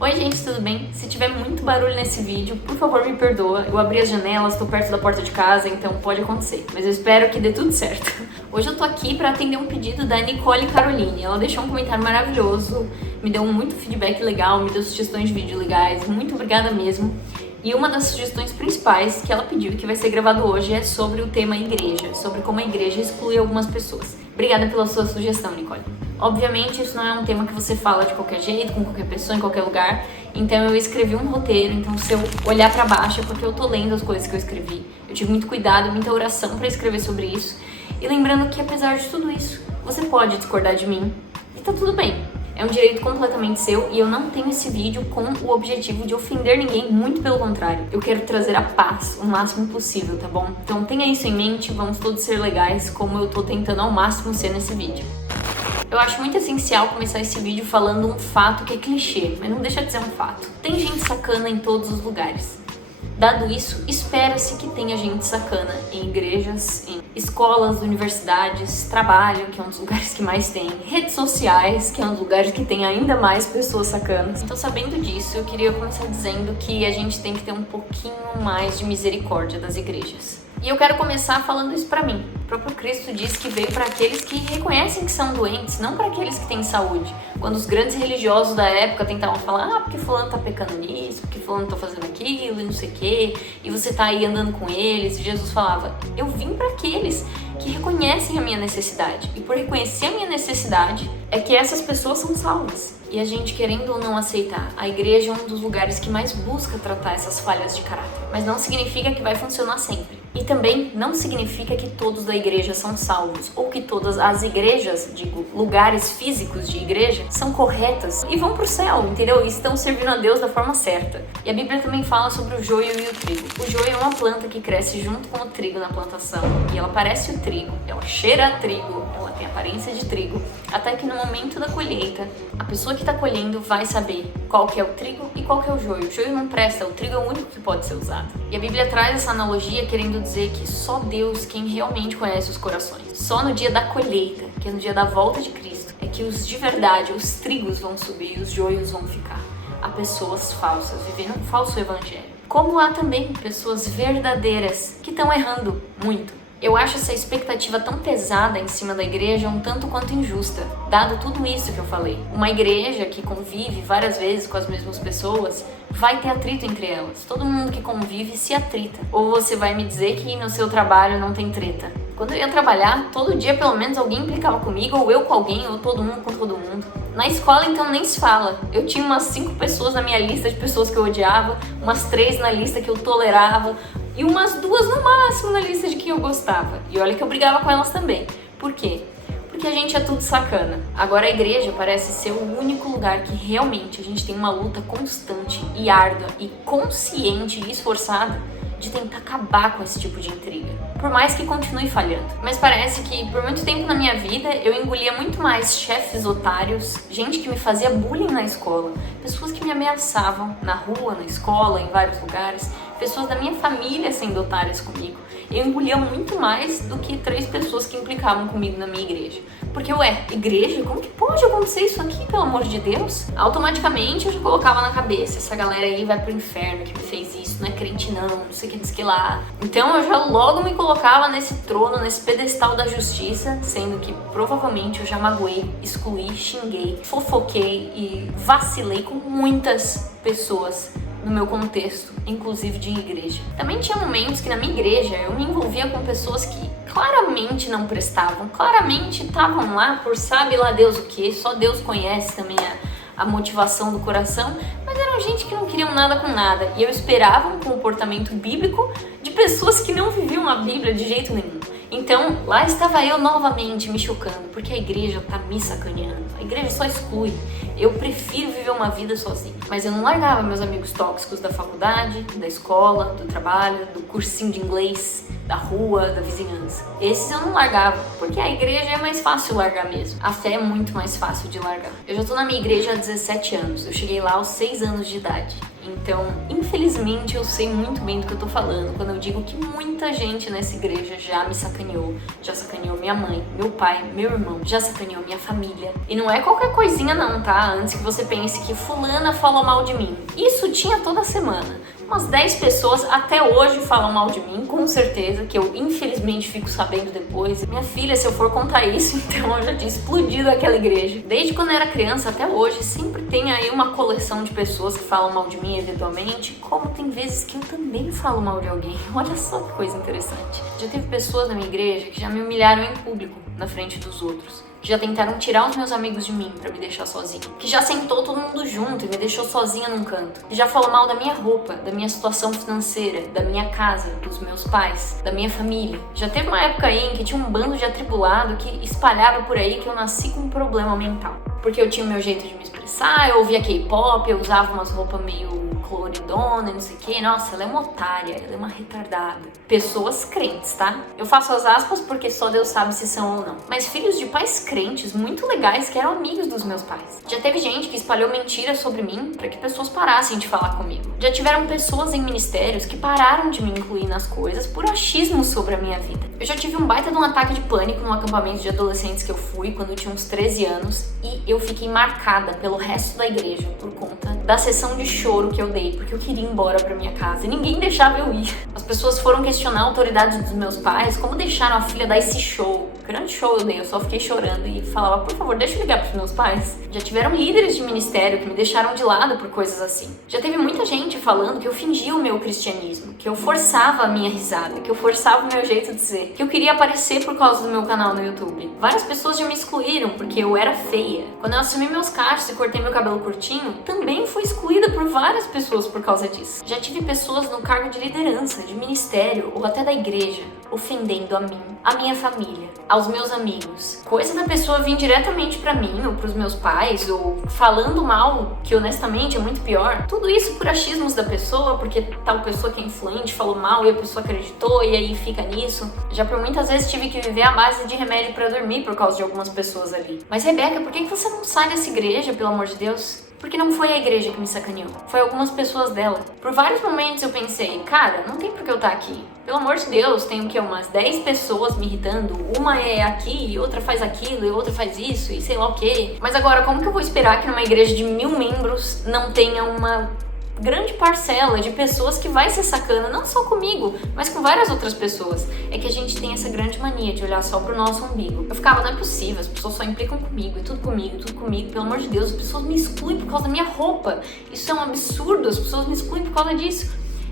Oi gente, tudo bem? Se tiver muito barulho nesse vídeo, por favor me perdoa. Eu abri as janelas, tô perto da porta de casa, então pode acontecer. Mas eu espero que dê tudo certo. Hoje eu tô aqui pra atender um pedido da Nicole Caroline. Ela deixou um comentário maravilhoso, me deu muito feedback legal, me deu sugestões de vídeo legais. Muito obrigada mesmo. E uma das sugestões principais que ela pediu, que vai ser gravado hoje, é sobre o tema igreja, sobre como a igreja exclui algumas pessoas. Obrigada pela sua sugestão, Nicole. Obviamente, isso não é um tema que você fala de qualquer jeito, com qualquer pessoa, em qualquer lugar. Então eu escrevi um roteiro, então se eu olhar pra baixo é porque eu tô lendo as coisas que eu escrevi. Eu tive muito cuidado, muita oração pra escrever sobre isso. E lembrando que apesar de tudo isso, você pode discordar de mim e tá tudo bem. É um direito completamente seu e eu não tenho esse vídeo com o objetivo de ofender ninguém, muito pelo contrário. Eu quero trazer a paz o máximo possível, tá bom? Então tenha isso em mente, vamos todos ser legais, como eu tô tentando ao máximo ser nesse vídeo. Eu acho muito essencial começar esse vídeo falando um fato que é clichê, mas não deixa de ser um fato. Tem gente sacana em todos os lugares. Dado isso, espera-se que tenha gente sacana em igrejas, em escolas, universidades, trabalho, que é um dos lugares que mais tem, redes sociais, que é um dos lugares que tem ainda mais pessoas sacanas. Então, sabendo disso, eu queria começar dizendo que a gente tem que ter um pouquinho mais de misericórdia das igrejas. E eu quero começar falando isso pra mim. O próprio Cristo diz que veio para aqueles que reconhecem que são doentes, não para aqueles que têm saúde. Quando os grandes religiosos da época tentavam falar, porque fulano tá pecando nisso, porque fulano tá fazendo aquilo e não sei o quê, e você tá aí andando com eles, e Jesus falava, eu vim para aqueles que reconhecem a minha necessidade. E por reconhecer a minha necessidade, é que essas pessoas são salvas. E a gente, querendo ou não aceitar, a igreja é um dos lugares que mais busca tratar essas falhas de caráter. Mas não significa que vai funcionar sempre. E também não significa que todos da igreja são salvos, ou que todas as igrejas, digo, lugares físicos de igreja, são corretas e vão pro céu, entendeu? E estão servindo a Deus da forma certa. E a Bíblia também fala sobre o joio e o trigo. O joio é uma planta que cresce junto com o trigo na plantação. E ela parece o trigo, ela cheira a trigo, ela tem aparência de trigo, até que no momento da colheita, a pessoa que está colhendo vai saber qual que é o trigo e qual que é o joio. O joio não presta, o trigo é o único que pode ser usado. E a Bíblia traz essa analogia querendo dizer que só Deus quem realmente conhece os corações. Só no dia da colheita, que é no dia da volta de Cristo, é que os de verdade, os trigos vão subir e os joios vão ficar. Há pessoas falsas vivendo um falso evangelho. Como há também pessoas verdadeiras que estão errando muito. Eu acho essa expectativa tão pesada em cima da igreja um tanto quanto injusta, dado tudo isso que eu falei. Uma igreja que convive várias vezes com as mesmas pessoas vai ter atrito entre elas. Todo mundo que convive se atrita. Ou você vai me dizer que no seu trabalho não tem treta. Quando eu ia trabalhar, todo dia pelo menos alguém implicava comigo, ou eu com alguém, ou todo mundo com todo mundo. Na escola, então, nem se fala. Eu tinha umas 5 pessoas na minha lista de pessoas que eu odiava, umas 3 na lista que eu tolerava, e umas 2 no máximo na lista de quem eu gostava. E olha que eu brigava com elas também. Por quê? Porque a gente é tudo sacana. Agora a igreja parece ser o único lugar que realmente a gente tem uma luta constante e árdua e consciente e esforçada de tentar acabar com esse tipo de intriga, por mais que continue falhando. Mas parece que por muito tempo na minha vida eu engolia muito mais chefes otários, gente que me fazia bullying na escola, pessoas que me ameaçavam na rua, na escola, em vários lugares, pessoas da minha família sendo otárias comigo. Eu engolia muito mais do que 3 pessoas que implicavam comigo na minha igreja. Porque, igreja? Como que pode acontecer isso aqui, pelo amor de Deus? Automaticamente eu já colocava na cabeça, essa galera aí vai pro inferno que me fez isso, não é crente não sei o que diz que lá. Então eu já logo me colocava nesse trono, nesse pedestal da justiça, sendo que provavelmente eu já magoei, excluí, xinguei, fofoquei e vacilei com muitas pessoas no meu contexto, inclusive de igreja. Também tinha momentos que na minha igreja eu me envolvia com pessoas que claramente não prestavam, claramente estavam lá por sabe lá Deus o que, só Deus conhece também a motivação do coração, mas eram gente que não queriam nada com nada, e eu esperava um comportamento bíblico de pessoas que não viviam a Bíblia de jeito nenhum. Então, lá estava eu novamente me chocando, porque a igreja tá me sacaneando. A igreja só exclui. Eu prefiro viver uma vida sozinha. Mas eu não largava meus amigos tóxicos da faculdade, da escola, do trabalho, do cursinho de inglês, da rua, da vizinhança. Esses eu não largava, porque a igreja é mais fácil largar mesmo. A fé é muito mais fácil de largar. Eu já tô na minha igreja há 17 anos. Eu cheguei lá aos 6 anos de idade. Então, infelizmente, eu sei muito bem do que eu tô falando quando eu digo que muita gente nessa igreja já me sacaneou. Já sacaneou minha mãe, meu pai, meu irmão, já sacaneou minha família. E não é qualquer coisinha não, tá? Antes que você pense que fulana falou mal de mim. Isso tinha toda semana. Umas 10 pessoas até hoje falam mal de mim, com certeza, que eu infelizmente fico sabendo depois. Minha filha, se eu for contar isso, então eu já tinha explodido aquela igreja. Desde quando eu era criança até hoje, sempre tem aí uma coleção de pessoas que falam mal de mim eventualmente, como tem vezes que eu também falo mal de alguém. Olha só que coisa interessante. Já teve pessoas na minha igreja que já me humilharam em público, na frente dos outros. Que já tentaram tirar os meus amigos de mim pra me deixar sozinha. Que já sentou todo mundo junto e me deixou sozinha num canto. Que já falou mal da minha roupa, da minha situação financeira, da minha casa, dos meus pais, da minha família. Já teve uma época aí em que tinha um bando de atribulado que espalhava por aí que eu nasci com um problema mental. Porque eu tinha o meu jeito de me expressar, eu ouvia K-pop, eu usava umas roupas meio coloridona, não sei o que. Nossa, ela é uma otária, ela é uma retardada. Pessoas crentes, tá? Eu faço as aspas porque só Deus sabe se são ou não. Mas filhos de pais crentes muito legais que eram amigos dos meus pais. Já teve gente que espalhou mentiras sobre mim para que pessoas parassem de falar comigo. Já tiveram pessoas em ministérios que pararam de me incluir nas coisas por achismo sobre a minha vida. Eu já tive um baita de um ataque de pânico num acampamento de adolescentes que eu fui quando eu tinha uns 13 anos e eu fiquei marcada pelo resto da igreja por conta da sessão de choro que eu dei, porque eu queria ir embora pra minha casa e ninguém deixava eu ir. As pessoas foram questionar a autoridade dos meus pais, como deixaram a filha dar esse show. Grande show eu dei, eu só fiquei chorando e falava, por favor, deixa eu ligar pros meus pais. Já tiveram líderes de ministério que me deixaram de lado por coisas assim. Já teve muita gente falando que eu fingia o meu cristianismo, que eu forçava a minha risada, que eu forçava o meu jeito de ser, que eu queria aparecer por causa do meu canal no YouTube. Várias pessoas já me excluíram porque eu era feia. Quando eu assumi meus cachos e cortei meu cabelo curtinho, também fui excluída por várias pessoas por causa disso. Já tive pessoas no cargo de liderança, de ministério ou até da igreja, ofendendo a mim, a minha família, aos meus amigos. Coisa da pessoa vir diretamente pra mim ou pros meus pais ou falando mal, que honestamente é muito pior. Tudo isso por achismos da pessoa, porque tal pessoa que é influente falou mal e a pessoa acreditou e aí fica nisso. Já por muitas vezes tive que viver à base de remédio pra dormir por causa de algumas pessoas ali. Mas Rebeca, por que você não sai dessa igreja, pelo amor de Deus? Porque não foi a igreja que me sacaneou, foi algumas pessoas dela. Por vários momentos eu pensei, cara, não tem por que eu estar aqui. Pelo amor de Deus, tem o quê? Umas 10 pessoas me irritando. Uma é aqui, outra faz aquilo, e outra faz isso, e sei lá o quê. Mas agora, como que eu vou esperar que numa igreja de 1000 membros não tenha uma grande parcela de pessoas que vai ser sacana, não só comigo, mas com várias outras pessoas? É que a gente tem essa grande mania de olhar só pro nosso umbigo. Eu ficava, não é possível, as pessoas só implicam comigo, é tudo comigo, pelo amor de Deus, as pessoas me excluem por causa da minha roupa. Isso é um absurdo, as pessoas me excluem por causa disso.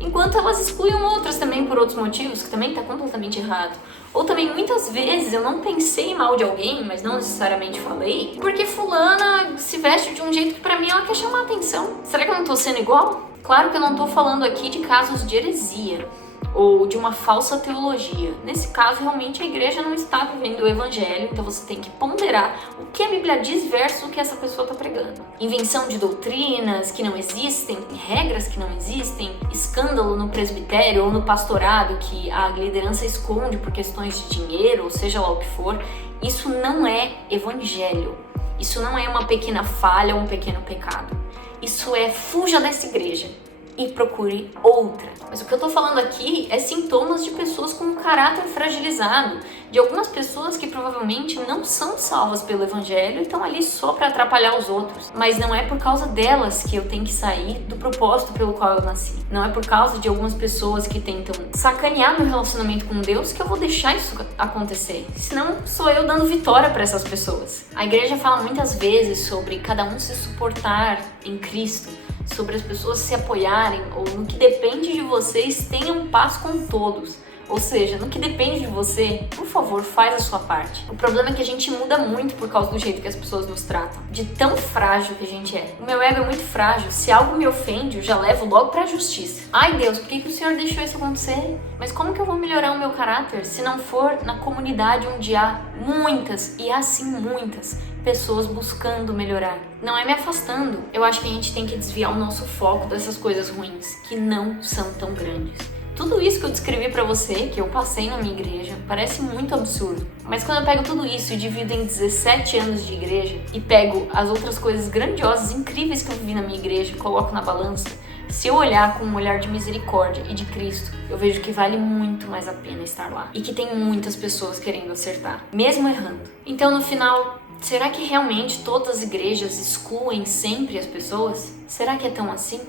Enquanto elas excluem outras também por outros motivos, que também tá completamente errado. Ou também, muitas vezes, eu não pensei mal de alguém, mas não necessariamente falei, porque fulana se veste de um jeito que pra mim ela quer chamar atenção. Será que eu não tô sendo igual? Claro que eu não tô falando aqui de casos de heresia ou de uma falsa teologia. Nesse caso, realmente, a igreja não está vivendo o evangelho, então você tem que ponderar o que a Bíblia diz versus o que essa pessoa está pregando. Invenção de doutrinas que não existem, regras que não existem, escândalo no presbitério ou no pastorado que a liderança esconde por questões de dinheiro, ou seja lá o que for, isso não é evangelho. Isso não é uma pequena falha ou um pequeno pecado. Isso é fuja dessa igreja e procure outra. Mas o que eu tô falando aqui é sintomas de pessoas com um caráter fragilizado, de algumas pessoas que provavelmente não são salvas pelo evangelho e estão ali só para atrapalhar os outros. Mas não é por causa delas que eu tenho que sair do propósito pelo qual eu nasci. Não é por causa de algumas pessoas que tentam sacanear meu relacionamento com Deus que eu vou deixar isso acontecer. Senão sou eu dando vitória para essas pessoas. A igreja fala muitas vezes sobre cada um se suportar em Cristo, sobre as pessoas se apoiarem, ou no que depende de vocês, tenham paz com todos. Ou seja, no que depende de você, por favor, faz a sua parte. O problema é que a gente muda muito por causa do jeito que as pessoas nos tratam, de tão frágil que a gente é. O meu ego é muito frágil, se algo me ofende, eu já levo logo pra justiça. Ai Deus, por que o Senhor deixou isso acontecer? Mas como que eu vou melhorar o meu caráter se não for na comunidade onde há muitas, e assim muitas, pessoas buscando melhorar? Não é me afastando. Eu acho que a gente tem que desviar o nosso foco dessas coisas ruins, que não são tão grandes. Tudo isso que eu descrevi pra você, que eu passei na minha igreja, parece muito absurdo. Mas quando eu pego tudo isso e divido em 17 anos de igreja, e pego as outras coisas grandiosas, incríveis que eu vivi na minha igreja e coloco na balança, Se eu olhar com um olhar de misericórdia e de Cristo, eu vejo que vale muito mais a pena estar lá. E que tem muitas pessoas querendo acertar, mesmo errando. Então, no final, será que realmente todas as igrejas excluem sempre as pessoas? Será que é tão assim?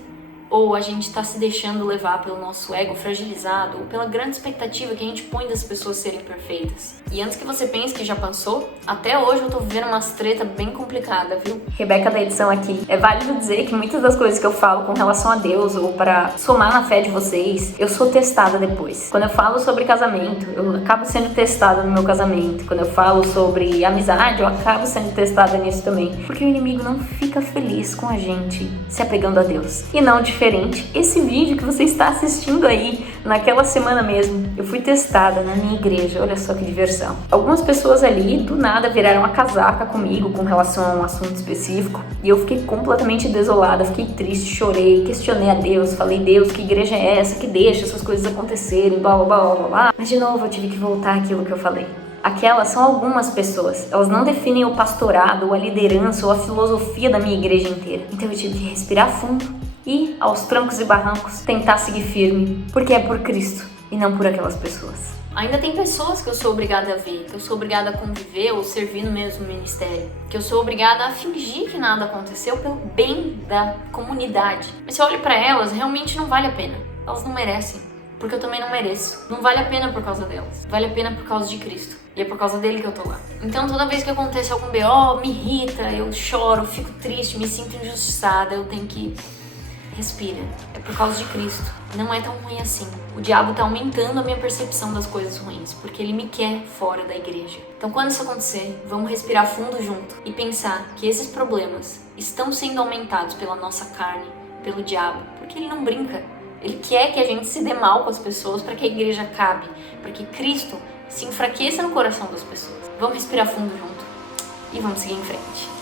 Ou a gente está se deixando levar pelo nosso ego fragilizado ou pela grande expectativa que a gente põe das pessoas serem perfeitas? E antes que você pense que já passou, até hoje eu tô vivendo umas treta bem complicada, viu? Rebeca da edição aqui. É válido dizer que muitas das coisas que eu falo com relação a Deus ou para somar na fé de vocês, eu sou testada depois. Quando eu falo sobre casamento, eu acabo sendo testada no meu casamento. Quando eu falo sobre amizade, eu acabo sendo testada nisso também. Porque o inimigo não fica feliz com a gente se apegando a Deus. E não diferente, esse vídeo que você está assistindo aí, naquela semana mesmo, eu fui testada na minha igreja, olha só que diversão. Algumas pessoas ali, do nada, viraram a casaca comigo com relação a um assunto específico, e eu fiquei completamente desolada, fiquei triste, chorei, questionei a Deus, falei, Deus, que igreja é essa que deixa essas coisas acontecerem, blá blá blá blá blá. Mas de novo eu tive que voltar àquilo que eu falei. Aquelas são algumas pessoas, elas não definem o pastorado, ou a liderança, ou a filosofia da minha igreja inteira. Então eu tive que respirar fundo e, aos trancos e barrancos, tentar seguir firme, porque é por Cristo e não por aquelas pessoas. Ainda tem pessoas que eu sou obrigada a ver, que eu sou obrigada a conviver ou servir no mesmo ministério, que eu sou obrigada a fingir que nada aconteceu pelo bem da comunidade. Mas se eu olho pra elas, realmente não vale a pena. Elas não merecem, porque eu também não mereço. Não vale a pena por causa delas, vale a pena por causa de Cristo. E é por causa dele que eu tô lá. Então toda vez que acontece algum BO, me irrita, eu choro, fico triste, me sinto injustiçada, eu tenho que... Respira, é por causa de Cristo. Não é tão ruim assim. O diabo tá aumentando a minha percepção das coisas ruins, porque ele me quer fora da igreja. Então quando isso acontecer, vamos respirar fundo junto e pensar que esses problemas estão sendo aumentados pela nossa carne, pelo diabo, porque ele não brinca. Ele quer que a gente se dê mal com as pessoas para que a igreja cabe, para que Cristo se enfraqueça no coração das pessoas. Vamos respirar fundo junto e vamos seguir em frente.